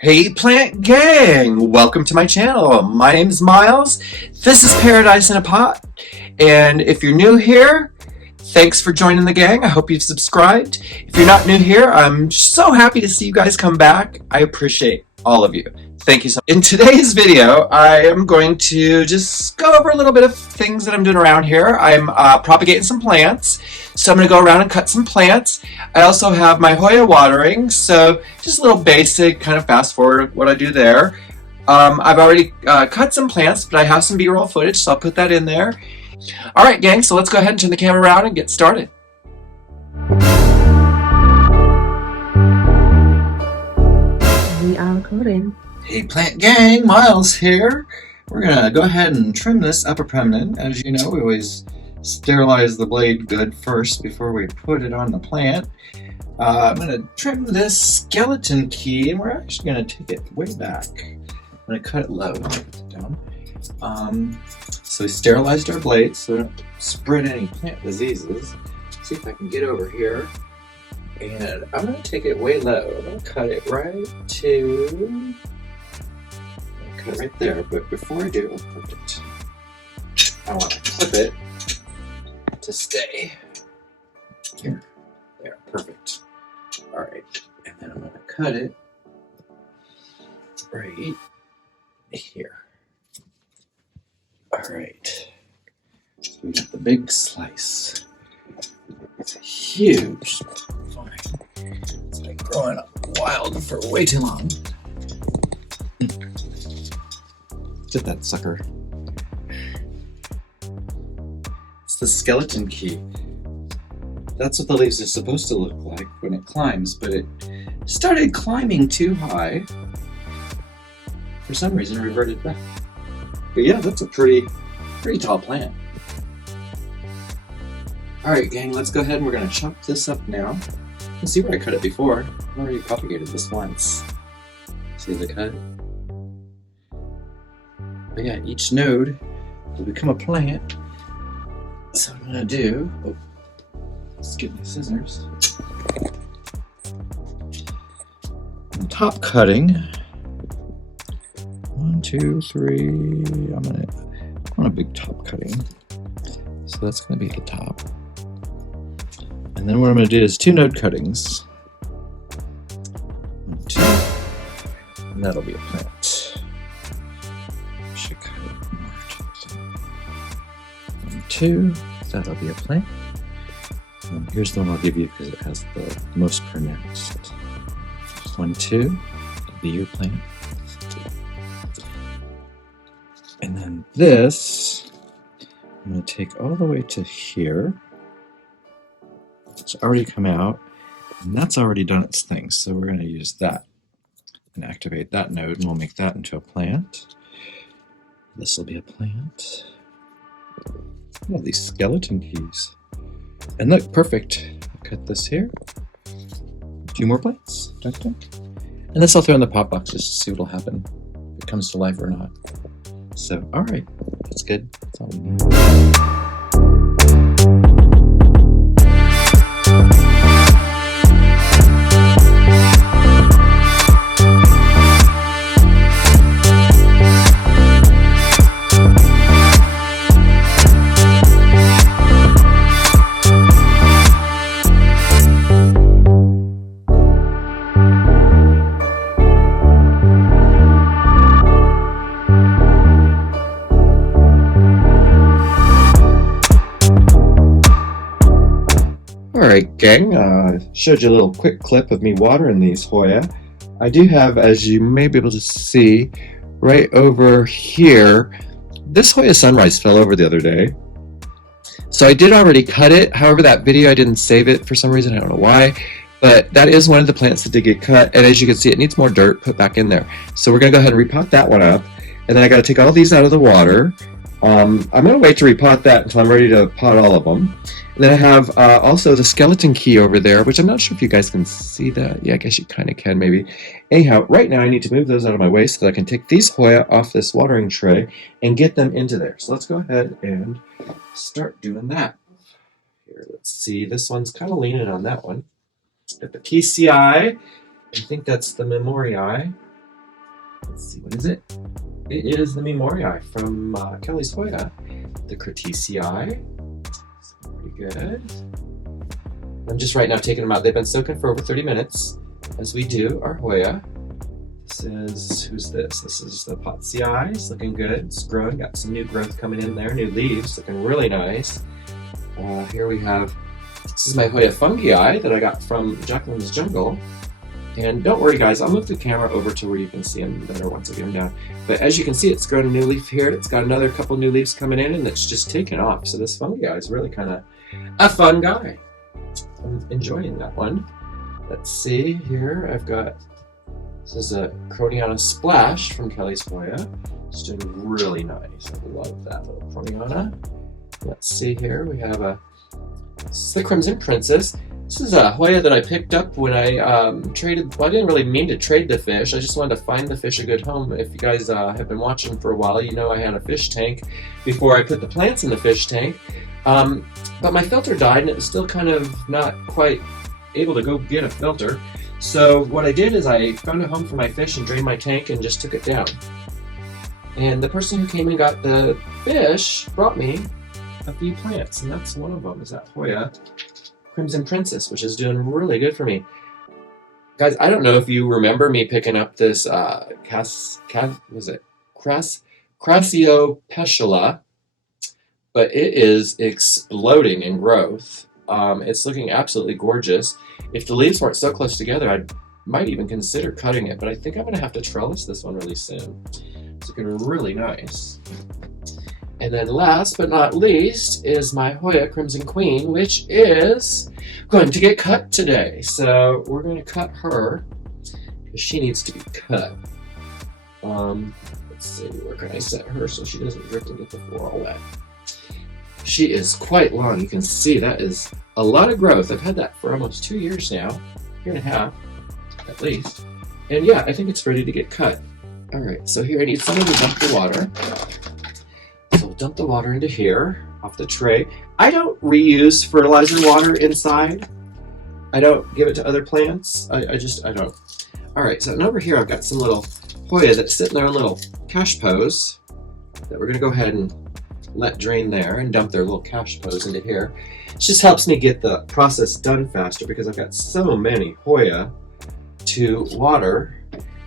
Hey plant gang, welcome to my channel. My name is Miles. This is Paradise in a Pot. And if you're new here, thanks for joining the gang. I hope you've subscribed. If you're not new here, I'm so happy to see you guys come back. I appreciate all of you. Thank you so much. In today's video, I am going to just go over a little bit of things that I'm doing around here. I'm propagating some plants. So I'm going to go around and cut some plants. I also have my Hoya watering, so just a little basic kind of fast forward what I do there. I've already cut some plants, but I have some B-roll footage, so I'll put that in there. All right, gang, so let's go ahead and turn the camera around and get started. We are recording. Hey plant gang, Miles here. We're gonna go ahead and trim this upper permanent. As you know, we always sterilize the blade good first before we put it on the plant. I'm gonna trim this skeleton key, and we're actually gonna take it way back. I'm gonna cut it low, put it down. So we sterilized our blades so we don't spread any plant diseases. See if I can get over here. And I'm gonna take it way low. I'm gonna cut it right to... cut it right there, but before I do, I'll put it... I want to clip it to stay here. There, perfect. Alright, and then I'm gonna cut it right here. Alright, so we got the big slice. It's a huge vine. It's been growing up wild for way too long. Get that sucker. It's the skeleton key. That's what the leaves are supposed to look like when it climbs, but it started climbing too high. For some reason, it reverted back. But yeah, that's a pretty tall plant. Alright gang, let's go ahead and we're going to chop this up now. You can see where I cut it before. I've already propagated this once. See the cut? But yeah, each node will become a plant. So what I'm going to do... Oh, let's get my scissors. I'm top cutting. 1, 2, 3. I want a big top cutting. So that's going to be the top. And then what I'm going to do is 2 node cuttings. 1, 2. And that'll be a plant. Should cut it more to the top. 1, 2. That'll be a plant. And here's the one I'll give you because it has the most pronounced. 1, 2. That'll be your plant. And then this, I'm going to take all the way to here. It's already come out, and that's already done its thing. So we're going to use that and activate that node, and we'll make that into a plant. This will be a plant. Oh, these skeleton keys. And look, perfect. I'll cut this here. 2 more plants. Dun, dun. And this I'll throw in the pot box just to see what will happen, if it comes to life or not. So, alright, that's good. That's all we need. Alright gang, showed you a little quick clip of me watering these Hoya. I do have, as you may be able to see, right over here, this Hoya sunrise fell over the other day. So I did already cut it, however that video I didn't save it for some reason, I don't know why. But that is one of the plants that did get cut, and as you can see it needs more dirt put back in there. So we're going to go ahead and repot that one up, and then I got to take all these out of the water. I'm going to wait to repot that until I'm ready to pot all of them. And then I have also the skeleton key over there, which I'm not sure if you guys can see that. Yeah, I guess you kind of can maybe. Anyhow, right now I need to move those out of my way so that I can take these Hoya off this watering tray and get them into there. So let's go ahead and start doing that. Here, let's see. This one's kind of leaning on that one. Got the PCI. I think that's the Memorii. Let's see, what is it? It is the Memorii from Kellie's Hoya, the Critici. Pretty good. I'm just right now taking them out. They've been soaking for over 30 minutes, as we do our Hoya. This is, who's this? This is the Potsii. It's looking good. It's growing. Got some new growth coming in there. New leaves, looking really nice. Here we have, this is my Hoya fungii that I got from Jacqueline's Jungle. And don't worry guys, I'll move the camera over to where you can see them better once I get them down. But as you can see, it's grown a new leaf here. It's got another couple new leaves coming in and it's just taken off. So this fungii is really kind of a fun guy. I'm enjoying that one. Let's see here, I've got, this is a Croniana Splash from Kellie's Hoya. It's doing really nice. I love that little Croniana. Let's see here, we have this is the Crimson Princess. This is a Hoya that I picked up when I traded, well I didn't really mean to trade the fish, I just wanted to find the fish a good home. If you guys have been watching for a while, you know I had a fish tank before I put the plants in the fish tank. But my filter died and it was still kind of not quite able to go get a filter. So what I did is I found a home for my fish and drained my tank and just took it down. And the person who came and got the fish brought me a few plants, and that's one of them, is that Hoya Crimson Princess, which is doing really good for me. Guys, I don't know if you remember me picking up this Crassiopetula, but it is exploding in growth. It's looking absolutely gorgeous. If the leaves weren't so close together, I might even consider cutting it, but I think I'm going to have to trellis this one really soon. It's looking really nice. And then last but not least is my Hoya Crimson Queen, which is going to get cut today. So we're going to cut her because she needs to be cut. Let's see, where can I set her so she doesn't drip and get the floor all wet. She is quite long. You can see that is a lot of growth. I've had that for almost 2 years now, year and a half at least. And yeah, I think it's ready to get cut. All right, so here I need someone to dump the water. So we'll dump the water into here, off the tray. I don't reuse fertilizer water inside. I don't give it to other plants. I don't. All right, so over here I've got some little Hoya that's sitting there in little cash pose that we're gonna go ahead and let drain there and dump their little cash pose into here. It just helps me get the process done faster because I've got so many Hoya to water.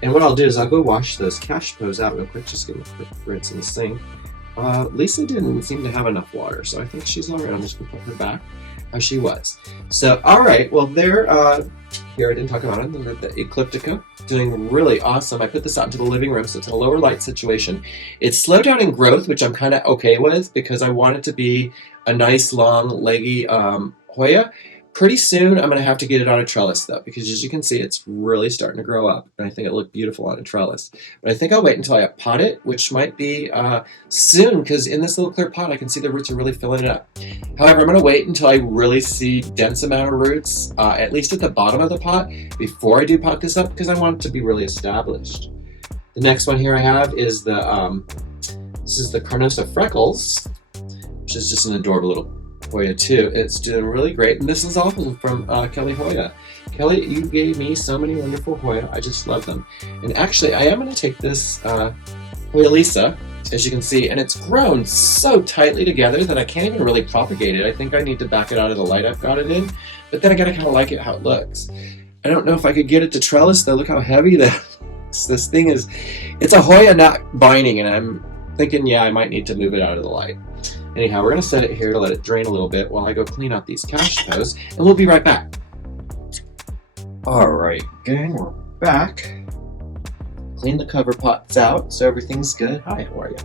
And what I'll do is I'll go wash those cash pose out real quick, just give them a quick rinse in the sink. Lisa didn't seem to have enough water, so I think she's all right. I'm just gonna put her back how she was. So, all right, well there, here I didn't talk about it, the Ecliptica, doing really awesome. I put this out into the living room, so it's a lower light situation. It's slowed down in growth, which I'm kind of okay with because I want it to be a nice, long, leggy Hoya. Pretty soon, I'm going to have to get it on a trellis, though, because as you can see, it's really starting to grow up, and I think it looked beautiful on a trellis. But I think I'll wait until I pot it, which might be soon, because in this little clear pot, I can see the roots are really filling it up. However, I'm going to wait until I really see dense amount of roots, at least at the bottom of the pot, before I do pot this up, because I want it to be really established. The next one here I have is the, this is the Carnosa Freckles, which is just an adorable little Hoya too. It's doing really great, and this is all from Kellie Hoya. Kellie, you gave me so many wonderful Hoya. I just love them. And actually, I am going to take this Hoya Lisa, as you can see, and it's grown so tightly together that I can't even really propagate it. I think I need to back it out of the light I've got it in, but then I gotta kind of like it how it looks. I don't know if I could get it to trellis though. Look how heavy that looks. This thing is, it's a Hoya not binding, and I'm thinking, yeah, I might need to move it out of the light. Anyhow, we're going to set it here to let it drain a little bit while I go clean out these cash posts, and we'll be right back. Alright, gang, we're back. Clean the cover pots out so everything's good. Hi, how are you?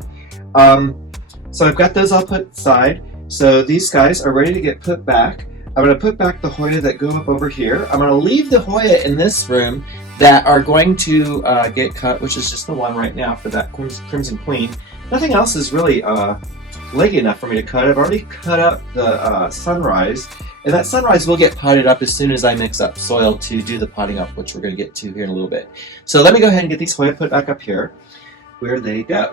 So I've got those all put aside. So these guys are ready to get put back. I'm going to put back the Hoya that go up over here. I'm going to leave the Hoya in this room that are going to get cut, which is just the one right now for that Crimson Queen. Nothing else is really leggy enough for me to cut. I've already cut up the Sunrise, and that Sunrise will get potted up as soon as I mix up soil to do the potting up, which we're going to get to here in a little bit. So let me go ahead and get these Hoya put back up here where they go.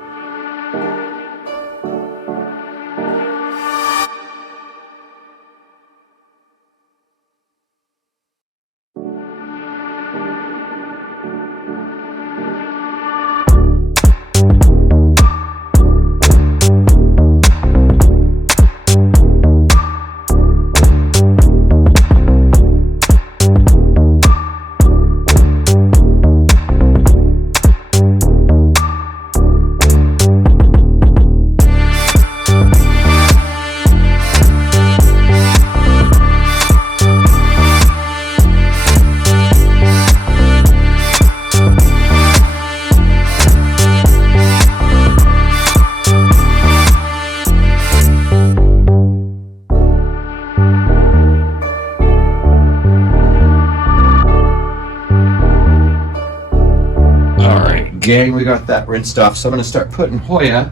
gang, we got that rinsed off. So I'm going to start putting Hoya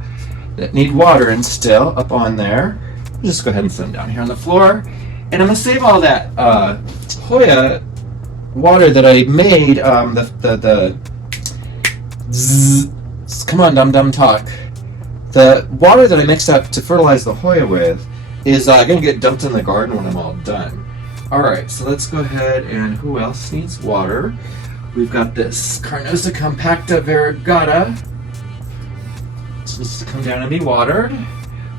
that need water in still up on there. I'll just go ahead and set them down here on the floor. And I'm going to save all that Hoya water that I made, come on, dum-dum talk. The water that I mixed up to fertilize the Hoya with is going to get dumped in the garden when I'm all done. Alright, so let's go ahead and who else needs water? We've got this Carnosa compacta variegata. This needs to come down and be watered.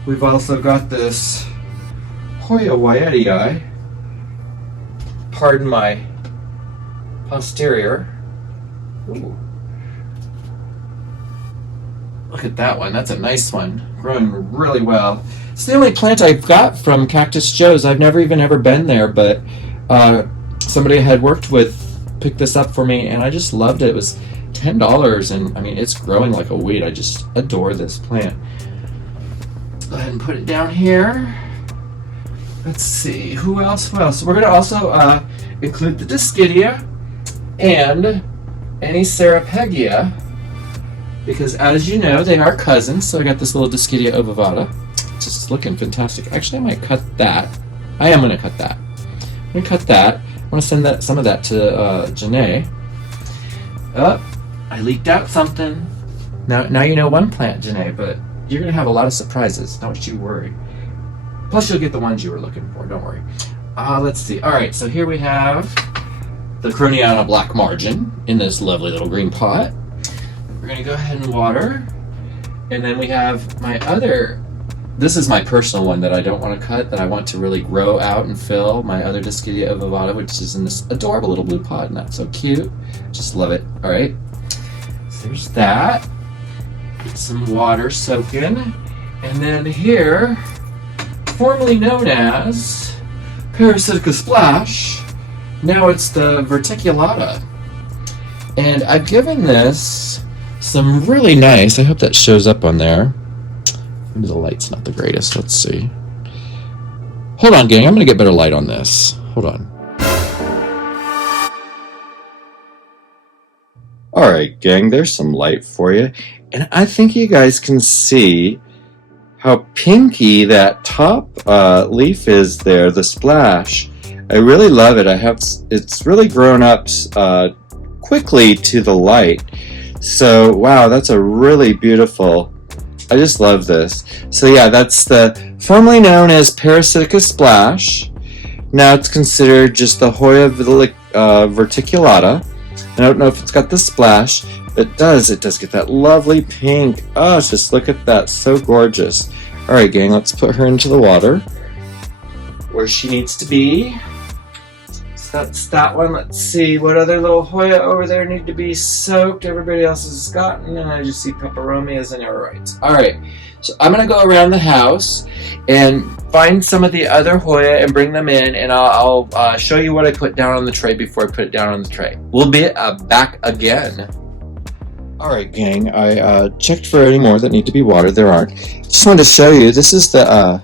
We've also got this Hoya Wyetii. Pardon my posterior. Ooh. Look at that one. That's a nice one. Growing really well. It's the only plant I've got from Cactus Joe's. I've never even ever been there, but somebody I had worked with picked this up for me, and I just loved it. It was $10, and I mean, it's growing like a weed. I just adore this plant. Let's go ahead and put it down here. Let's see, who else? So we're going to also include the Discidia and Aniserapegia, because as you know, they are cousins. So I got this little Discidia ovivata. It's just looking fantastic. Actually, I might cut that. I am going to cut that. I'm going to cut that. I want to send some of that to Janae. Oh, I leaked out something. Now you know one plant, Janae, but you're going to have a lot of surprises. Don't you worry. Plus, you'll get the ones you were looking for. Don't worry. Let's see. All right, so here we have the Croniana black margin in this lovely little green pot. We're going to go ahead and water. And then we have my other, this is my personal one that I don't want to cut, that I want to really grow out and fill. My other Discidia ovivata, which is in this adorable little blue pot, and that's so cute. Just love it. All right. So there's that. Get some water soaking. And then here, formerly known as Parasitica Splash, now it's the Verticulata. And I've given this some really nice, I hope that shows up on there. Maybe the light's not the greatest. Let's see. Hold on, gang. I'm going to get better light on this. Hold on. Alright, gang. There's some light for you. And I think you guys can see how pinky that top leaf is there, the splash. I really love it. It's really grown up quickly to the light. So, wow, that's a really beautiful, I just love this. So yeah, that's the formerly known as Parasitica Splash. Now it's considered just the Hoya verticulata. I don't know if it's got the splash, but it does get that lovely pink. Oh, just look at that, so gorgeous. Alright gang, let's put her into the water where she needs to be. So that's that one. Let's see, what other little Hoya over there need to be soaked? Everybody else has gotten, and I just see peperomias and alright. Alright, so I'm going to go around the house and find some of the other Hoya and bring them in, and I'll show you what I put down on the tray before I put it down on the tray. We'll be back again. Alright gang, I checked for any more that need to be watered. There aren't. Just wanted to show you, this is the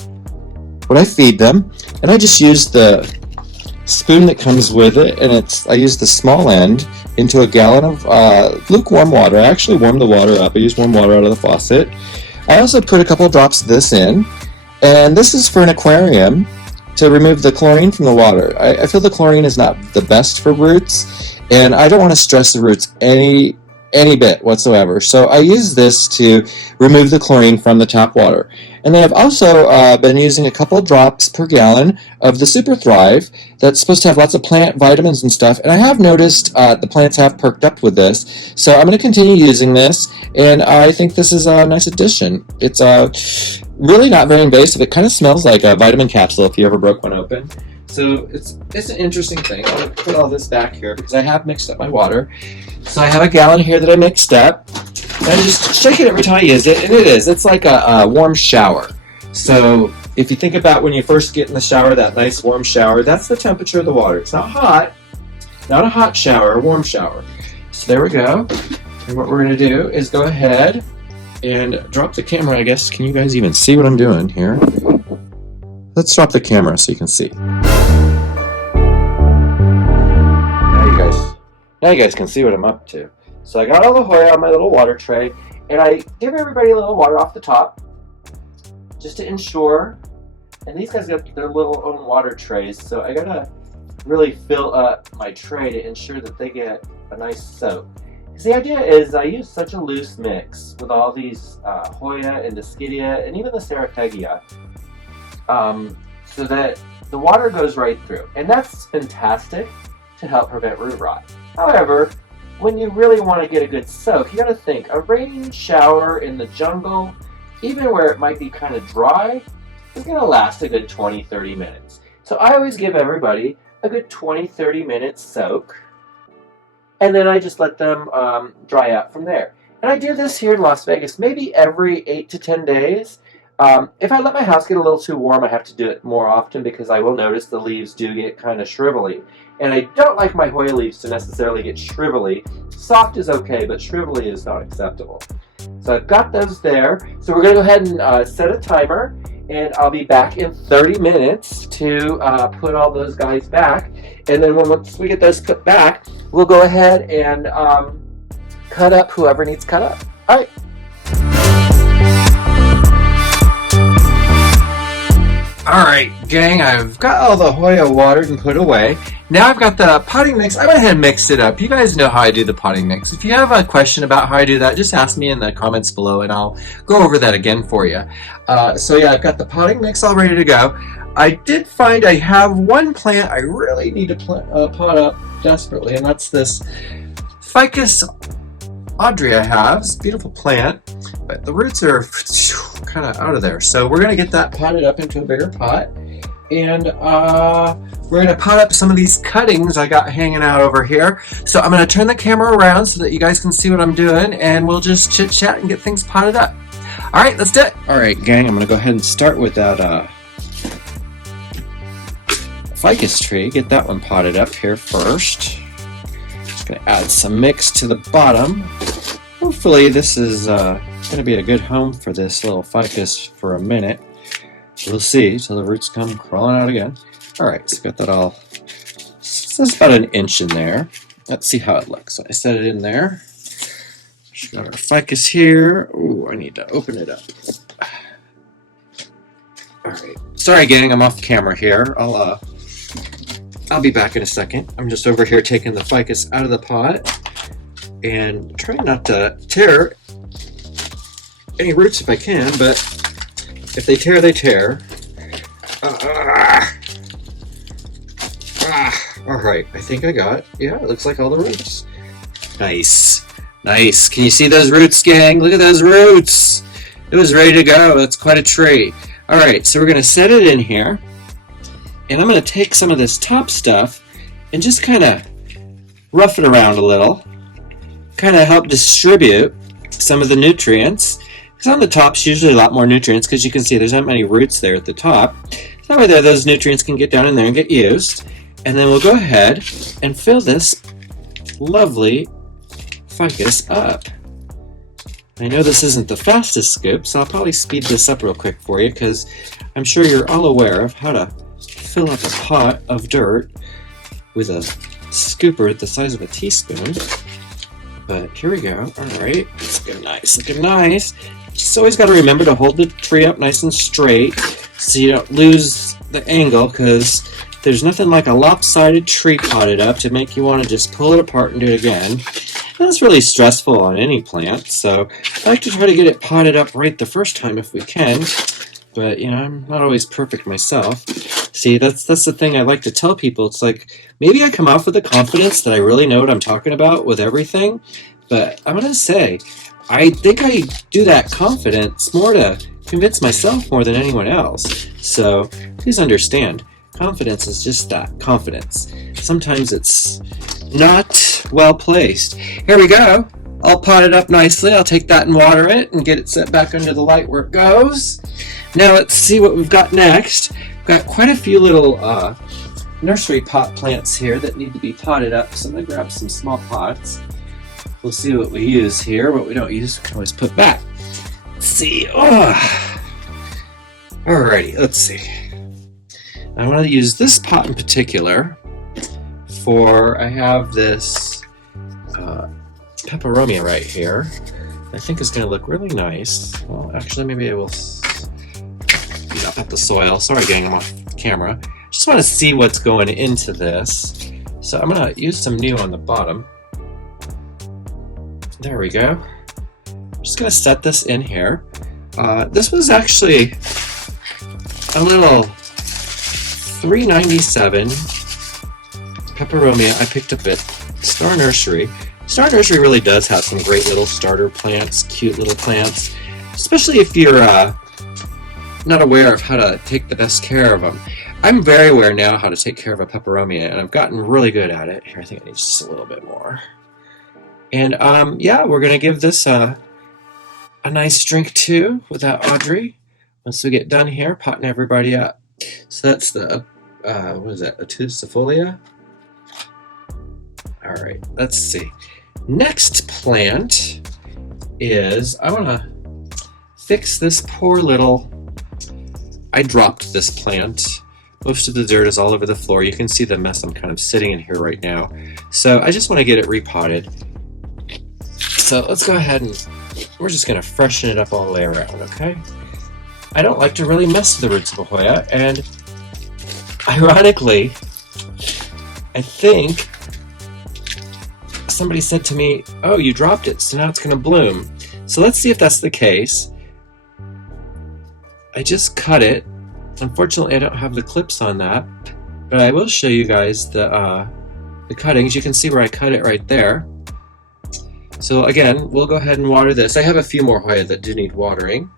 what I feed them, and I just use the spoon that comes with it, and I use the small end into a gallon of lukewarm water. I actually warmed the water up. I used warm water out of the faucet. I also put a couple of drops of this in, and this is for an aquarium to remove the chlorine from the water. I feel the chlorine is not the best for roots, and I don't want to stress the roots any bit whatsoever. So I use this to remove the chlorine from the tap water. And then I've also been using a couple drops per gallon of the Super Thrive that's supposed to have lots of plant vitamins and stuff. And I have noticed the plants have perked up with this. So I'm going to continue using this, and I think this is a nice addition. It's really not very invasive. It kind of smells like a vitamin capsule if you ever broke one open. So it's an interesting thing. I'm going to put all this back here because I have mixed up my water. So I have a gallon here that I mixed up. And I just shake it every time I use it, and it's like a warm shower. So if you think about when you first get in the shower, that nice warm shower, that's the temperature of the water. It's not hot, not a hot shower, a warm shower. So there we go. And what we're going to do is go ahead and drop the camera, I guess. Can you guys even see what I'm doing here? Let's drop the camera so you can see. Now you guys can see what I'm up to. So I got all the Hoya on my little water tray, and I give everybody a little water off the top, just to ensure. And these guys got their little own water trays, so I gotta really fill up my tray to ensure that they get a nice soak. Because the idea is I use such a loose mix with all these Hoya and Dischidia and even the Serrategia, so that the water goes right through. And that's fantastic to help prevent root rot. However, when you really want to get a good soak, you gotta think, a rain shower in the jungle, even where it might be kind of dry, is gonna last a good 20-30 minutes. So I always give everybody a good 20-30 minute soak, and then I just let them dry out from there. And I do this here in Las Vegas maybe every 8 to 10 days. If I let my house get a little too warm, I have to do it more often because I will notice the leaves do get kind of shrivelly. And I don't like my Hoya leaves to necessarily get shrivelly. Soft is okay, but shrivelly is not acceptable. So I've got those there. So we're going to go ahead and set a timer, and I'll be back in 30 minutes to put all those guys back. And then once we get those put back, we'll go ahead and cut up whoever needs cut up. All right. All right, gang, I've got all the Hoya watered and put away. Now I've got the potting mix. I went ahead and mixed it up. You guys know how I do the potting mix. If you have a question about how I do that, just ask me in the comments below and I'll go over that again for you. So yeah, I've got the potting mix all ready to go. I did find I have one plant I really need to pot up desperately, and that's this Ficus Audrey I have. It's a beautiful plant, but the roots are kind of out of there. So we're going to get that potted up into a bigger pot, and we're going to pot up some of these cuttings I got hanging out over here. So I'm going to turn the camera around so that you guys can see what I'm doing, and we'll just chit chat and get things potted up. All right, let's do it. All right, gang, I'm going to go ahead and start with that ficus tree. Get that one potted up here first. Just going to add some mix to the bottom. Hopefully this is going to be a good home for this little ficus for a minute. We'll see till the roots come crawling out again. Alright, so got that all, so that's about an inch in there. Let's see how it looks. So I set it in there. Just got our ficus here. Ooh, I need to open it up. Alright, sorry gang, I'm off camera here. I'll be back in a second. I'm just over here taking the ficus out of the pot and trying not to tear any roots if I can, but if they tear, they tear. Alright, I think I got, yeah, it looks like all the roots. Nice. Nice. Can you see those roots, gang? Look at those roots. It was ready to go. That's quite a tree. Alright, so we're going to set it in here. And I'm going to take some of this top stuff and just kind of rough it around a little. Kind of help distribute some of the nutrients. Because on the top's usually a lot more nutrients, because you can see there's not many roots there at the top. So that way there, those nutrients can get down in there and get used. And then we'll go ahead and fill this lovely ficus up. I know this isn't the fastest scoop, so I'll probably speed this up real quick for you, because I'm sure you're all aware of how to fill up a pot of dirt with a scooper the size of a teaspoon. But here we go. Alright, it's looking nice, looking nice. Just always got to remember to hold the tree up nice and straight so you don't lose the angle, because there's nothing like a lopsided tree potted up to make you want to just pull it apart and do it again. And that's really stressful on any plant, so I like to try to get it potted up right the first time if we can. But, you know, I'm not always perfect myself. See, that's the thing I like to tell people. It's like, maybe I come off with the confidence that I really know what I'm talking about with everything, but I'm going to say, I think I do that confidence more to convince myself more than anyone else. So, please understand, confidence is just that, confidence. Sometimes it's not well placed. Here we go. I'll pot it up nicely. I'll take that and water it and get it set back under the light where it goes. Now let's see what we've got next. We've got quite a few little nursery pot plants here that need to be potted up, so I'm going to grab some small pots. We'll see what we use here. What we don't use, we can always put back. Let's see. Alrighty, let's see. I want to use this pot in particular for, I have this peperomia right here. I think is going to look really nice. Well, actually, maybe I will beat up at the soil. Sorry, gang, I'm off camera. Just want to see what's going into this. So I'm going to use some new on the bottom. There we go. I'm just going to set this in here. This was actually a little $3.97 peperomia I picked up at Star Nursery. Star Nursery really does have some great little starter plants, cute little plants, especially if you're not aware of how to take the best care of them. I'm very aware now how to take care of a peperomia, and I've gotten really good at it. Here, I think I need just a little bit more. And yeah, we're going to give this a nice drink too without Audrey. Once we get done here, potting everybody up. So that's the, what is that, Atusifolia? All right, let's see. Next plant is, I want to fix this poor little, I dropped this plant. Most of the dirt is all over the floor. You can see the mess I'm kind of sitting in here right now. So I just want to get it repotted. So let's go ahead and we're just going to freshen it up all the way around, okay? I don't like to really mess with the roots of a Hoya, and ironically, I think somebody said to me, oh, you dropped it, so now it's going to bloom. So let's see if that's the case. I just cut it. Unfortunately, I don't have the clips on that, but I will show you guys the cuttings. You can see where I cut it right there. So again, we'll go ahead and water this. I have a few more Hoya that do need watering.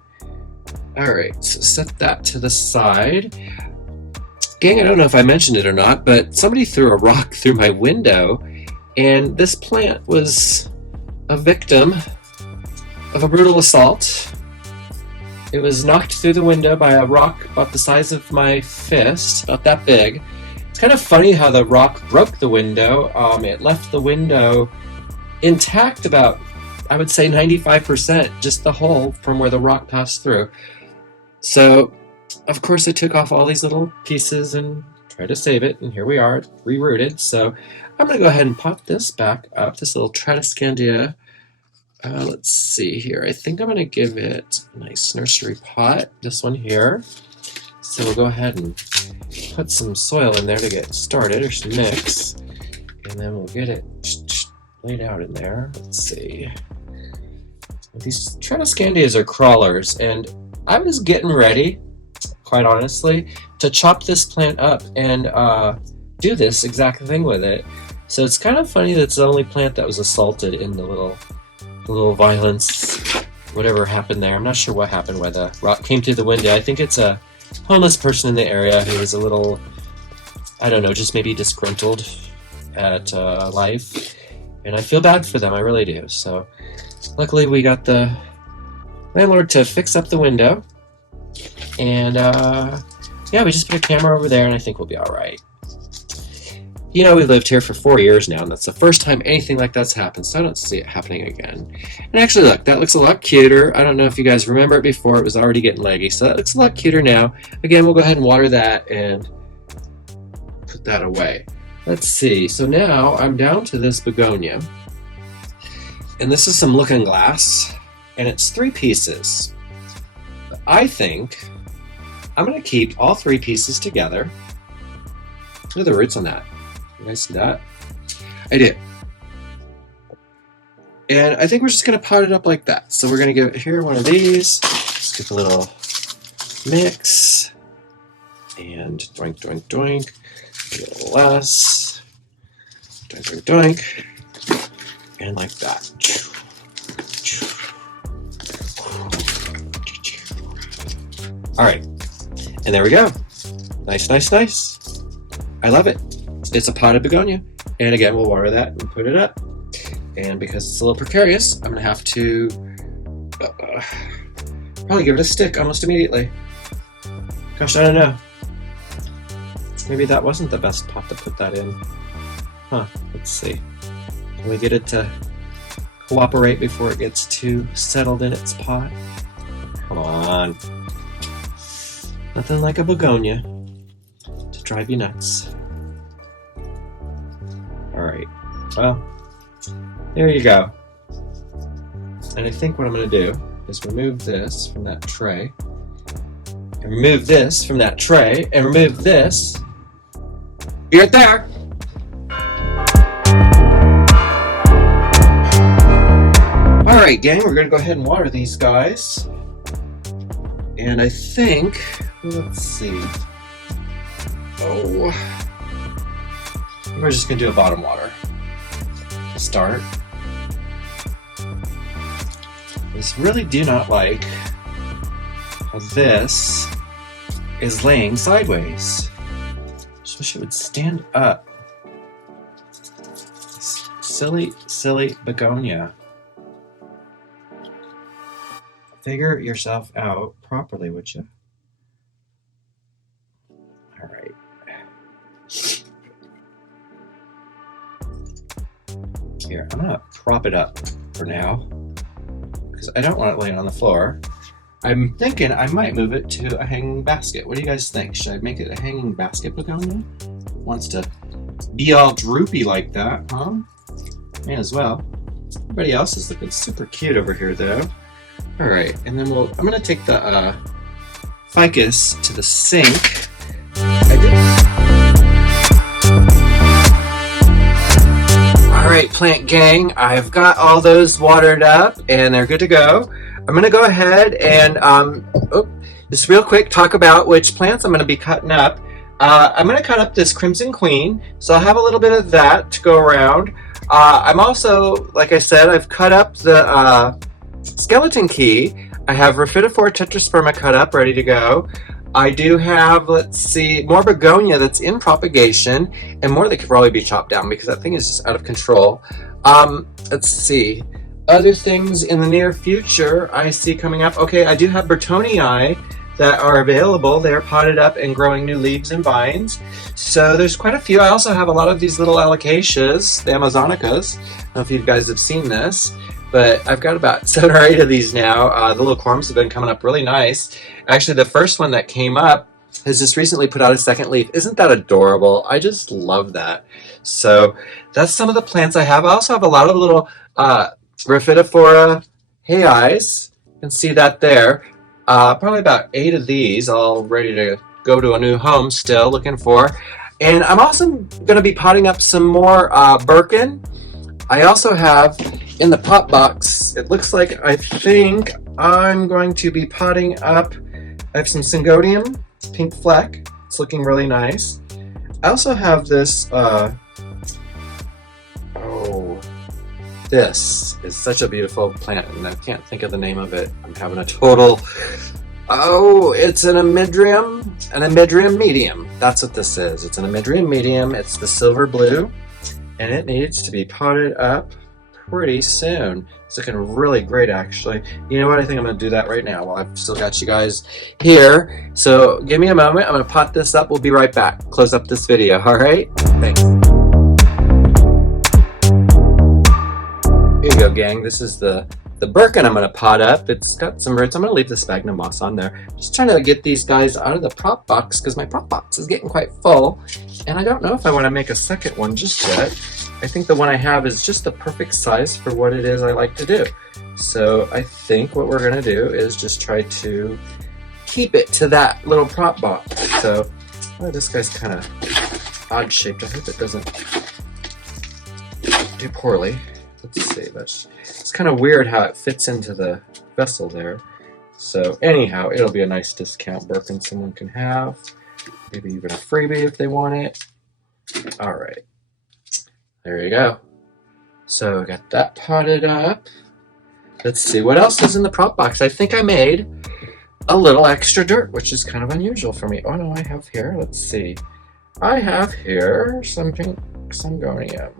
All right, so set that to the side. Gang, I don't know if I mentioned it or not, but somebody threw a rock through my window, and this plant was a victim of a brutal assault. It was knocked through the window by a rock about the size of my fist, about that big. It's kind of funny how the rock broke the window. It left the window intact about, I would say 95%, just the hole from where the rock passed through. So, of course, I took off all these little pieces and tried to save it, and here we are, re-rooted. So I'm going to go ahead and pop this back up, this little Tradescandia. Let's see here. I think I'm going to give it a nice nursery pot, this one here. So we'll go ahead and put some soil in there to get started, or some mix, and then we'll get it laid out in there. Let's see. These Tradescandias are crawlers, and I was getting ready, quite honestly, to chop this plant up and do this exact thing with it. So it's kind of funny that it's the only plant that was assaulted in the little violence, whatever happened there. I'm not sure what happened where the rock came through the window. I think it's a homeless person in the area who was a little, I don't know, just maybe disgruntled at life. And I feel bad for them, I really do. So luckily we got the landlord to fix up the window. And yeah, we just put a camera over there and I think we'll be all right. You know, we've lived here for 4 years now, and that's the first time anything like that's happened, so I don't see it happening again. And actually, look, that looks a lot cuter. I don't know if you guys remember it before. It was already getting leggy, so that looks a lot cuter now. Again, we'll go ahead and water that and put that away. Let's see. So now I'm down to this begonia, and this is some looking glass, and it's 3 pieces. I think I'm going to keep all 3 pieces together. Look at the roots on that. You guys see that? I did. And I think we're just going to pot it up like that. So we're going to give it here one of these. Just give a little mix. And doink, doink, doink. A little less. Doink, doink, doink. And like that. All right. And there we go. Nice, nice, nice. I love it. It's a potted begonia. And again, we'll water that and put it up. And because it's a little precarious, I'm going to have to probably give it a stick almost immediately. Gosh, I don't know. Maybe that wasn't the best pot to put that in. Huh, let's see. Can we get it to cooperate before it gets too settled in its pot? Come on. Nothing like a begonia to drive you nuts. Alright, well, there you go. And I think what I'm going to do is remove this from that tray, and remove this from that tray, and remove this. Be right there. All right, gang, we're going to go ahead and water these guys. And I think, let's see. Oh, we're just going to do a bottom water to start. I just really do not like how this is laying sideways. I just wish it would stand up. This silly begonia. Figure yourself out properly, would you? All right. Here, I'm gonna prop it up for now because I don't want it laying on the floor. I'm thinking I might move it to a hanging basket. What do you guys think? Should I make it a hanging basket begonia? Wants to be all droopy like that, huh? May as well. Everybody else is looking super cute over here, though. All right, and then I'm gonna take the ficus to the sink. All right, plant gang, I've got all those watered up and they're good to go. I'm gonna go ahead and just real quick talk about which plants I'm gonna be cutting up. I'm gonna cut up this Crimson Queen, so I'll have a little bit of that to go around. I'm also, like I said, I've cut up the Skeleton Key. I have Rhaphidophora tetrasperma cut up, ready to go. I do have, let's see, more begonia that's in propagation, and more that could probably be chopped down because that thing is just out of control. Let's see. Other things in the near future I see coming up. Okay, I do have Bertonii that are available. They're potted up and growing new leaves and vines. So there's quite a few. I also have a lot of these little alocasias, the Amazonicas. I don't know if you guys have seen this, but I've got about 7 or 8 of these now. The little corms have been coming up really nice. Actually, the first one that came up has just recently put out a second leaf. Isn't that adorable? I just love that. So that's some of the plants I have. I also have a lot of little Rhaphidophora Hayais. You can see that there. Probably about 8 of these, all ready to go to a new home still, looking for. And I'm also going to be potting up some more Birkin. I also have in the pot box, it looks like I think I'm going to be potting up, I have some Syngonium, pink fleck. It's looking really nice. I also have this, this is such a beautiful plant, and I can't think of the name of it. I'm having a total, it's an Amydrium medium. That's what this is. It's an Amydrium medium. It's the silver blue, and it needs to be potted up pretty soon. It's looking really great, actually. You know what? I think I'm going to do that right now while I've still got you guys here. So give me a moment. I'm going to pot this up. We'll be right back. Close up this video. All right? Thanks. Here you go, gang. This is the Birkin I'm going to pot up. It's got some roots. I'm going to leave the sphagnum moss on there. Just trying to get these guys out of the prop box because my prop box is getting quite full. And I don't know if I want to make a second one just yet. I think the one I have is just the perfect size for what it is I like to do. So I think what we're going to do is just try to keep it to that little prop box. So this guy's kind of odd shaped. I hope it doesn't do poorly. Let's see. It's kind of weird how it fits into the vessel there. So anyhow, it'll be a nice discount Birkin someone can have. Maybe even a freebie if they want it. All right. There you go. So got that potted up. Let's see what else is in the prop box. I think I made a little extra dirt, which is kind of unusual for me. Oh no, I have here, let's see. I have here some pink Syngonium.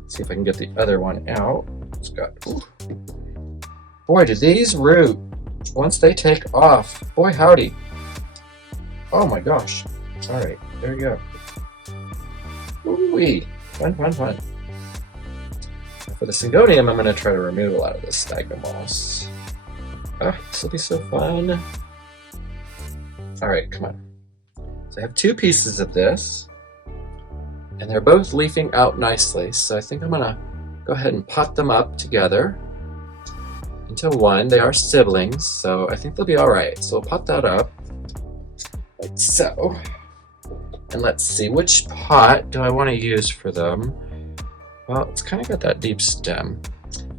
Let's see if I can get the other one out. It's got, ooh. Boy, do these root once they take off. Boy, howdy. Oh my gosh. All right, there you go. Ooh-wee. Fun. For the Syngonium, I'm going to try to remove a lot of this sphagnum moss. This will be so fun. Alright, come on. So I have 2 pieces of this, and they're both leafing out nicely, so I think I'm going to go ahead and pot them up together into one. They are siblings, so I think they'll be all right. So we'll pot that up like so. And let's see, which pot do I want to use for them? Well, it's kind of got that deep stem.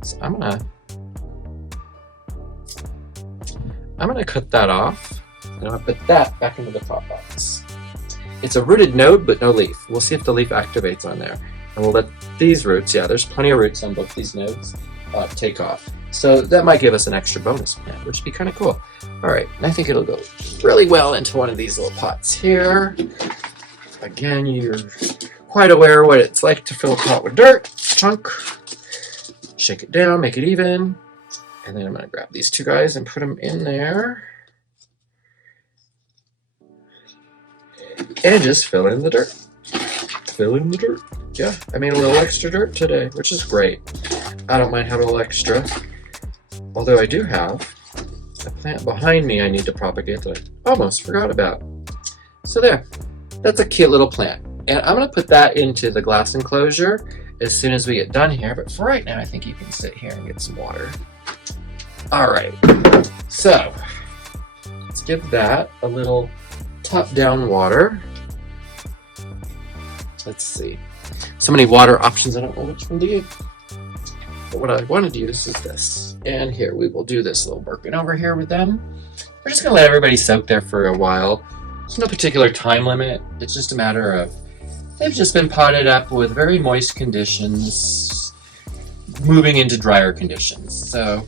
So I'm gonna cut that off, and I'm gonna put that back into the pot box. It's a rooted node, but no leaf. We'll see if the leaf activates on there. And we'll let these roots, yeah, there's plenty of roots on both these nodes, take off. So that might give us an extra bonus plant, which would be kind of cool. All right, and I think it'll go really well into one of these little pots here. Again, you're quite aware what it's like to fill a pot with dirt, chunk. Shake it down, make it even. And then I'm gonna grab these two guys and put them in there. And just fill in the dirt. Fill in the dirt. Yeah, I made a little extra dirt today, which is great. I don't mind having a little extra. Although I do have a plant behind me I need to propagate that I almost forgot about. So there, that's a cute little plant. And I'm gonna put that into the glass enclosure as soon as we get done here. But for right now, I think you can sit here and get some water. All right, so let's give that a little top-down water. Let's see. So many water options, I don't know which one to use. But what I wanted to use is this. And here, we will do this little working over here with them. We're just gonna let everybody soak there for a while. There's no particular time limit. It's just a matter of, they've just been potted up with very moist conditions, moving into drier conditions. So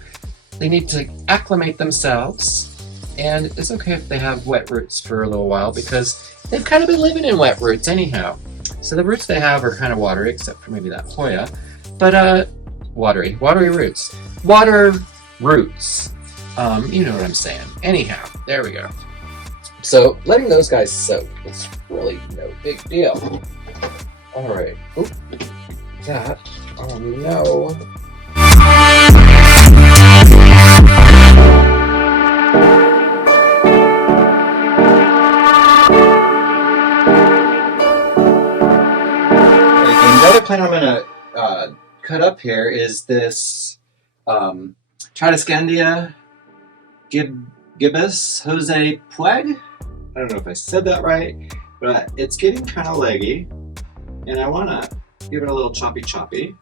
they need to acclimate themselves. And it's okay if they have wet roots for a little while because they've kind of been living in wet roots anyhow. So the roots they have are kind of watery, except for maybe that Hoya. But watery roots. Water roots. You know what I'm saying. Anyhow, there we go. So letting those guys soak is really no big deal. All right. Oop. That. Oh no. The other plant I'm gonna cut up here is this Tradescandia gibbous Jose Puig. I don't know if I said that right, but it's getting kind of leggy, and I want to give it a little choppy.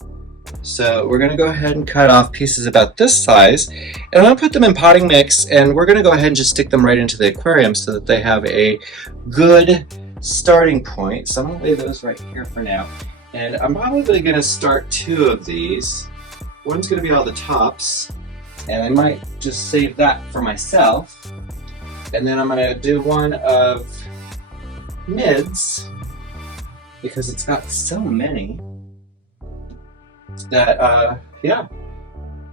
So we're going to go ahead and cut off pieces about this size, and I'm going to put them in potting mix, and we're going to go ahead and just stick them right into the aquarium so that they have a good starting point. So I'm going to leave those right here for now, and I'm probably going to start 2 of these. One's going to be all the tops, and I might just save that for myself. And then I'm going to do one of mids, because it's got so many that, yeah,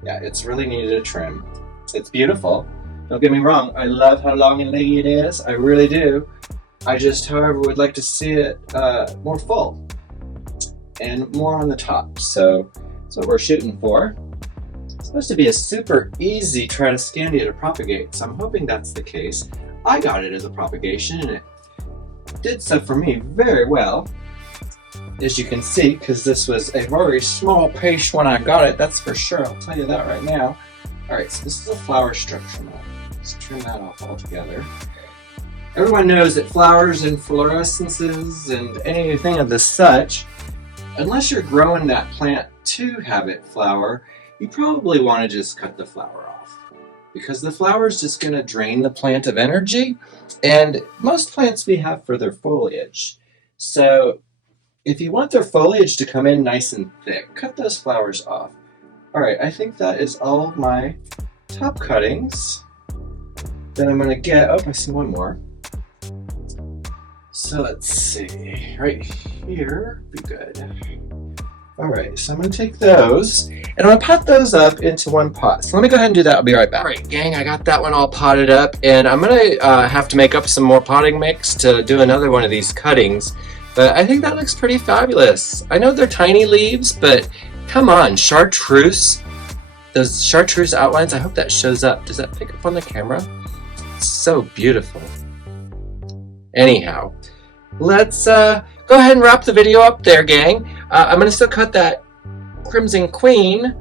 it's really needed a trim. It's beautiful. Don't get me wrong. I love how long and leggy it is. I really do. I just, however, would like to see it more full and more on the top. So that's what we're shooting for. It's supposed to be a super easy Tradescandia to propagate, so I'm hoping that's the case. I got it as a propagation, and it did so for me very well, as you can see, because this was a very small piece when I got it, that's for sure. I'll tell you that right now. Alright, so this is a flower structure now. Let's trim that off altogether. Everyone knows that flowers and fluorescences and anything of the such, unless you're growing that plant to have it flower, you probably want to just cut the flower off, because the flower is just going to drain the plant of energy, and most plants we have for their foliage. So if you want their foliage to come in nice and thick, cut those flowers off. Alright, I think that is all of my top cuttings. Then I'm going to get, oh, I see one more. So let's see, right here, be good. Alright, so I'm going to take those, and I'm going to pot those up into one pot. So let me go ahead and do that, I'll be right back. Alright gang, I got that one all potted up, and I'm going to have to make up some more potting mix to do another one of these cuttings. But I think that looks pretty fabulous. I know they're tiny leaves, but come on, chartreuse. Those chartreuse outlines, I hope that shows up. Does that pick up on the camera? It's so beautiful. Anyhow, let's go ahead and wrap the video up there, gang. I'm going to still cut that Crimson Queen